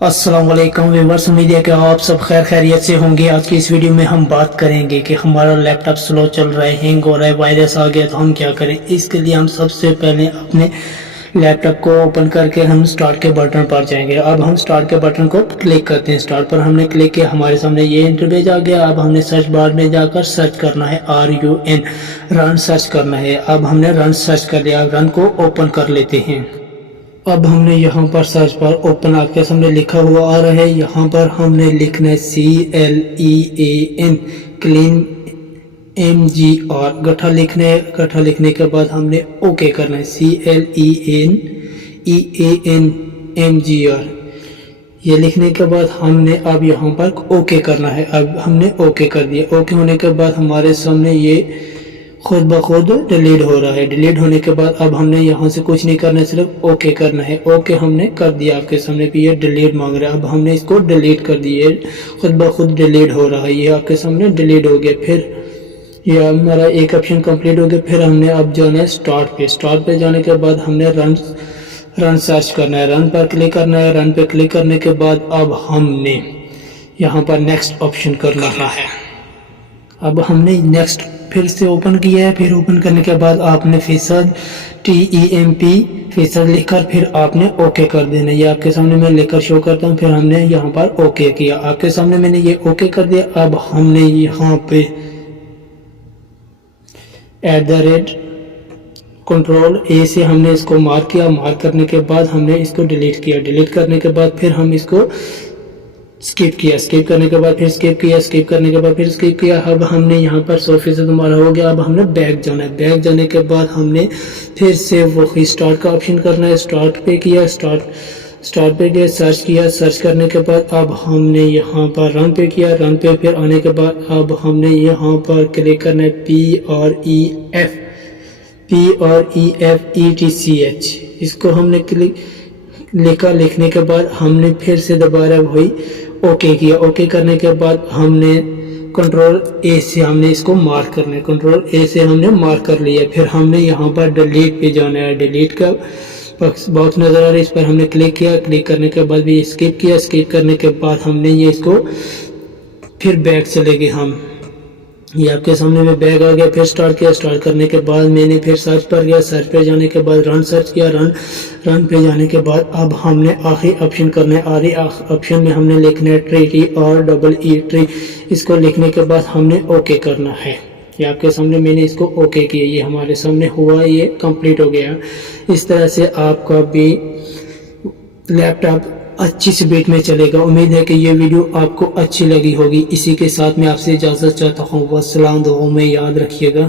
السلام علیکم ویورس، امید ہے کہ آپ سب خیر خیریت سے ہوں گے۔ آج کی اس ویڈیو میں ہم بات کریں گے کہ ہمارا لیپ ٹاپ سلو چل رہا ہے، ہینگ ہو رہا ہے، وائرس آ گیا تو ہم کیا کریں۔ اس کے لیے ہم سب سے پہلے اپنے لیپ ٹاپ کو اوپن کر کے ہم سٹارٹ کے بٹن پر جائیں گے۔ اب ہم سٹارٹ کے بٹن کو کلک کرتے ہیں، سٹارٹ پر ہم نے کلک کیا، ہمارے سامنے یہ انٹرفیس آ گیا۔ اب ہم نے سرچ بار میں جا کر سرچ کرنا ہے RUN، رن سرچ کرنا ہے۔ اب ہم نے رن سرچ کر لیا، اب رن کو اوپن کر لیتے ہیں۔ اب ہم نے یہاں پر سرچ پر اوپن آپ کے سامنے لکھا ہوا آ رہا ہے، یہاں پر ہم نے لکھنا ہے CLEAN کلین MGR گٹھا لکھنا ہے۔ گٹھا لکھنے کے بعد ہم نے اوکے کرنا ہے، CLEAN MGR یہ لکھنے کے بعد ہم نے اب یہاں پر اوکے کرنا ہے۔ اب ہم نے اوکے کر دیا۔ اوکے ہونے کے بعد ہمارے سامنے یہ خود بخود ڈیلیٹ ہو رہا ہے۔ ڈیلیٹ ہونے کے بعد اب ہم نے یہاں سے کچھ نہیں کرنا ہے، صرف اوکے کرنا ہے۔ اوکے ہم نے کر دیا، آپ کے سامنے بھی یہ ڈیلیٹ مانگ رہا ہے۔ اب ہم نے اس کو ڈیلیٹ کر دیا، خود بخود ڈیلیٹ ہو رہا ہے، یہ آپ کے سامنے ڈیلیٹ ہو گیا۔ پھر یہ ہمارا ایک آپشن کمپلیٹ ہو گیا۔ پھر ہم نے اب جانا ہے سٹارٹ پہ۔ سٹارٹ پہ جانے کے بعد ہم نے رن سرچ کرنا ہے، رن پر کلک کرنا ہے۔ رن پہ کلک کرنے کے بعد اب ہم نے یہاں پر نیکسٹ آپشن کرنا ہے۔ اب ہم نے نیکسٹ پھر سے اوپن کیا ہے۔ پھر اوپن کرنے کے بعد آپ نے فیصد TEMP فیصد لکھ کر پھر آپ نے اوکے کر دینا۔ یہ آپ کے سامنے میں لے کر شو کرتا ہوں۔ پھر ہم نے یہاں پر اوکے کیا، آپ کے سامنے میں نے یہ اوکے کر دیا۔ اب ہم نے یہاں پہ @Ctrl+A سے ہم نے اس کو مارک کیا۔ مارک کرنے کے بعد ہم نے اس کو ڈیلیٹ کیا۔ ڈیلیٹ کرنے کے بعد پھر ہم اس کو اسکپ کیا، اسکپ کرنے کے بعد پھر اسکپ کیا، اسکپ کرنے کے بعد پھر اسکپ کیا۔ اب ہم نے یہاں پر 100% ہمارا ہو گیا۔ اب ہم نے بیک جانا ہے۔ بیک جانے کے بعد ہم نے پھر سے وہی سٹارٹ کا آپشن کرنا ہے۔ سٹارٹ پہ کیا، سٹارٹ پہ گیا، سرچ کیا۔ سرچ کرنے کے بعد اب ہم نے یہاں پر رن پہ کیا۔ رن پہ پھر آنے کے بعد اب ہم نے یہاں پر کلک کرنا ہے PREFETCH اس کو ہم نے لکھا۔ لکھنے کے بعد ہم نے پھر سے دوبارہ وہی اوکے کیا۔ اوکے کرنے کے بعد ہم نے Ctrl+A سے ہم نے اس کو مارک کرنا ہے۔ Ctrl+A سے ہم نے مارک کر لیا۔ پھر ہم نے یہاں پر ڈیلیٹ پہ جانا ہے۔ ڈیلیٹ کا باکس نظر آ رہا ہے، اس پر ہم نے کلک کیا۔ کلک کرنے کے بعد بھی اسکپ کیا۔ اسکپ کرنے کے بعد ہم نے یہ اس کو پھر بیک چلے گئے ہم، یہ آپ کے سامنے میں بیک آ گیا۔ پھر سٹارٹ کیا۔ سٹارٹ کرنے کے بعد میں نے پھر سرچ پر گیا۔ سرچ پہ جانے کے بعد رن سرچ کیا۔ رن پہ جانے کے بعد اب ہم نے آخری آپشن کرنا ہے۔ آخری آپشن میں ہم نے لکھنا ہے TREE اس کو لکھنے کے بعد ہم نے اوکے کرنا ہے۔ یہ آپ کے سامنے میں نے اس کو اوکے کیا، یہ ہمارے سامنے ہوا، یہ کمپلیٹ ہو گیا۔ اس طرح سے آپ کا بھی لیپ ٹاپ اچھی سپیڈ میں چلے گا۔ امید ہے کہ یہ ویڈیو آپ کو اچھی لگی ہوگی۔ اسی کے ساتھ میں آپ سے اجازت چاہتا ہوں۔ والسلام، دعاؤں میں یاد رکھیے گا۔